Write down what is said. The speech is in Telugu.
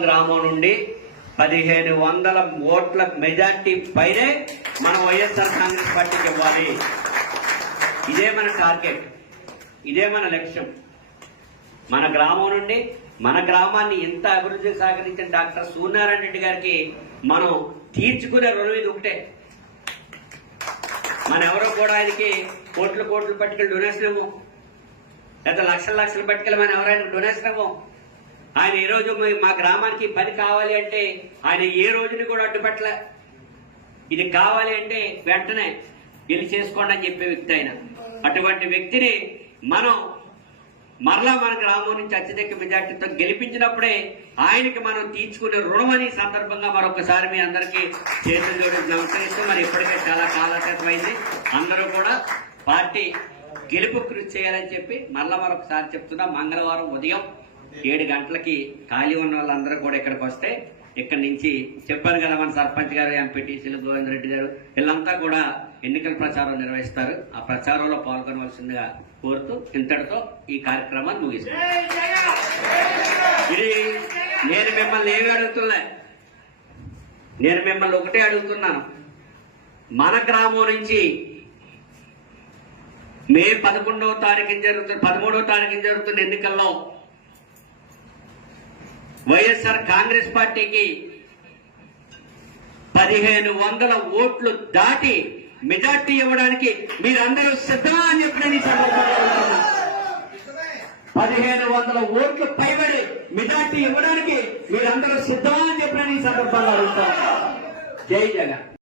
గ్రామం నుండి పదిహేను వందల ఓట్ల మెజార్టీ పైనే మనం వైఎస్ఆర్ కాంగ్రెస్ పార్టీకి ఇవ్వాలి ఇదే మన టార్గెట్. ఇదే మన లక్ష్యం. మన గ్రామం నుండి మన గ్రామాన్ని ఎంత అభివృద్ధి సహకరించిన డాక్టర్ సూర్యనారాయణ రెడ్డి గారికి మనం తీర్చుకునే రుణం ఇది ఒకటే. మన ఎవరో కూడా ఆయనకి కోట్లు కోట్లు పట్టుకెళ్ళి డొనేషన్ ఇవ్వం లేదా లక్షల లక్షలు పట్టుకెళ్ళి మనం ఎవరైనా డొనేషన్ ఇవ్వం ఆయన ఈ రోజు మా గ్రామానికి పని కావాలి అంటే ఆయన ఏ రోజుని కూడా అడ్డుపట్టలే ఇది కావాలి అంటే వెంటనే వీళ్ళు చేసుకోండి అని చెప్పే వ్యక్తి ఆయన. అటువంటి వ్యక్తిని మనం మరలా మన గ్రామం నుంచి అత్యధిక మెజార్టీతో గెలిపించినప్పుడే ఆయనకి మనం తీర్చుకునే రుణం సందర్భంగా మరొకసారి మీ అందరికీ చేతులు జోడించి నమస్కరిస్తూ మరి ఇప్పటికే చాలా కాలక్షేపమైంది అందరూ కూడా పార్టీ గెలుపు కృషి చేయాలని చెప్పి మరలా మరొకసారి చెప్తున్నా. మంగళవారం ఉదయం ఏడు గంటలకి ఖాళీ ఉన్న వాళ్ళందరూ కూడా ఇక్కడికి వస్తే ఇక్కడి నుంచి చెప్పారు కదా మన సర్పంచ్ గారు ఎంపీటీసీలు గోవింద్ రెడ్డి గారు వీళ్ళంతా కూడా ఎన్నికల ప్రచారం నిర్వహిస్తారు. ఆ ప్రచారంలో పాల్గొనవలసిందిగా కోరుతూ ఇంతటితో ఈ కార్యక్రమాన్ని ముగిస్తాను. ఇది నేను మిమ్మల్ని ఏమి అడుగుతున్నా? నేను మిమ్మల్ని ఒకటే అడుగుతున్నాను. మన గ్రామం నుంచి మే పదకొండవ తారీఖున జరుగుతున్న పదమూడవ తారీఖున జరుగుతున్న ఎన్నికల్లో వైఎస్ఆర్ కాంగ్రెస్ పార్టీకి పదిహేను వందల ఓట్లు దాటి మెజార్టీ ఇవ్వడానికి మీరందరూ సిద్ధమా అని చెప్పిన పదిహేను వందల ఓట్లు పైబడి మెజార్టీ ఇవ్వడానికి మీరందరూ సిద్ధమా అని చెప్పిన ఈ జై జగన్.